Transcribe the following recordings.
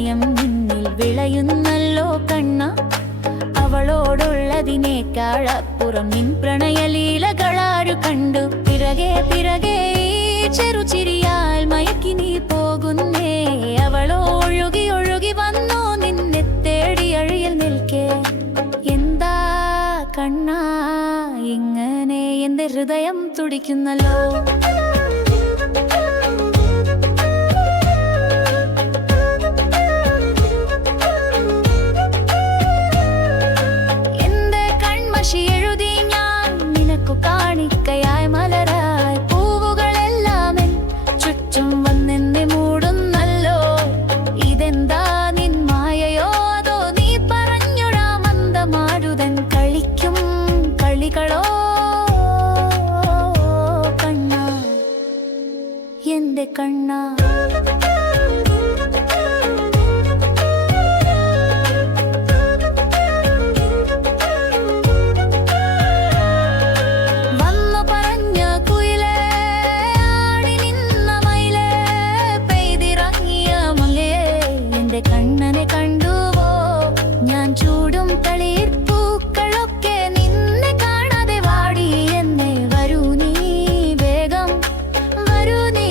പ്രണയം നിന്നിൽ വിളയുന്നല്ലോ കണ്ണ. അവളോടുള്ളതിനേക്കാളപ്പുറം നിൻ പ്രണയലീലകളാരു കണ്ടു. പിറകെ പിറകെ ചെറുചിരിയാൽ മയക്കി നീ പോകുന്നേ. അവളോ ഒഴുകി ഒഴുകി വന്നു നിന്നെ തേടി അഴിയിൽ നിൽക്കേ. എന്താ കണ്ണാ ഇങ്ങനെ എന്റെ ഹൃദയം തുടിക്കുന്നല്ലോ. എന്റെ കൺമഷി എഴുതി ഞാൻ നിനക്കു കാണിക്കയായി മലരായി. പൂവുകളെല്ലാം എൻ ചുറ്റും വന്നെന്നെ മൂടുന്നല്ലോ. ഇതെന്താ നിൻ മായയോ അതോ നീ പറഞ്ഞൊരാ മന്ദമാരുതൻ കളിക്കും കളികളോ. കണ്ണാ എന്റെ കണ്ണാ കണ്ണനെ കണ്ടുവോ ഞാൻ ചൂടും തളിർപ്പൂക്കളൊക്കെ നിന്നെ കാണാതെ വാടി എന്നെ. വരൂ നീ വേഗം വരൂ നീ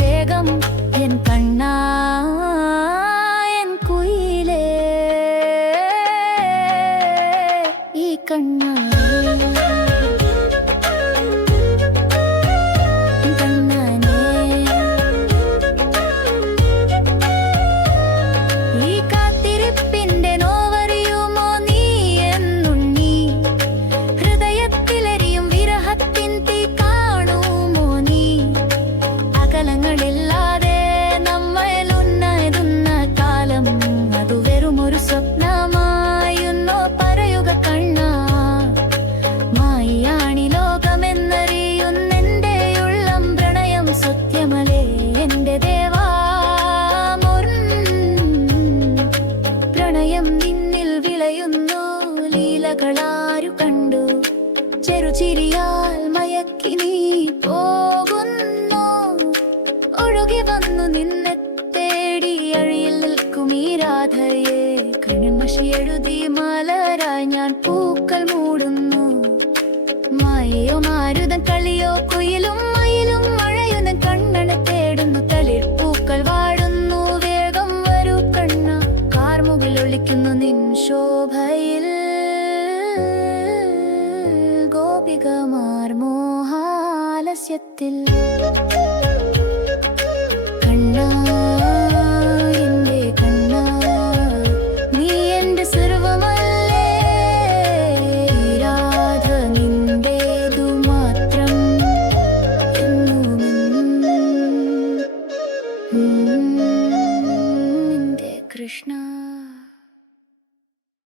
വേഗം എൻ കണ്ണാ എൻ കുയിലേ. ഈ കണ്ണാ ില്ലാതെ നമ്മളുന്നതുന്ന കാലം അതു വെറുമൊരു സ്വപ്നമായുന്നോ പറയുക കണ്ണാ. മായാണി ലോകമെന്നറിയുന്നെന്റെ ഉള്ളം പ്രണയം സത്യമലേ എന്റെ ദേവാ. പ്രണയം നിന്നിൽ വിളയുന്നു ലീലകളാരു കണ്ടു. ചെറുചിരിയാൽ മയക്കി നീ പോകുന്നു. ഒഴുകി വന്നു നിന്നെ തേടി അഴിയിൽ നിൽക്കും ഈ രാധയെ. കൺമഷി എഴുതി മലരായി ഞാൻ പൂക്കൾ മൂടുന്നു. മായയോ മാരുതൻ കളിയോ കുയിലും മയിലും മഴയുതൻ കണ്ണനെ തേടുന്നു. തളിർപ്പൂക്കൾ വാടുന്നു വേഗം വരൂ കണ്ണ. കാർമുകിൽ ഒളിക്കുന്നു നിൻ ശോഭയിൽ. ഗോപികമാർ മോഹാലസ്യത്തിൽ. കണ്ണാ എന്റെ കണ്ണാ നീ എന്റെ സർവമല്ലേ. രാധ നിന്റേതു മാത്രം എന്നുമെന്നും. എന്റെ കൃഷ്ണ.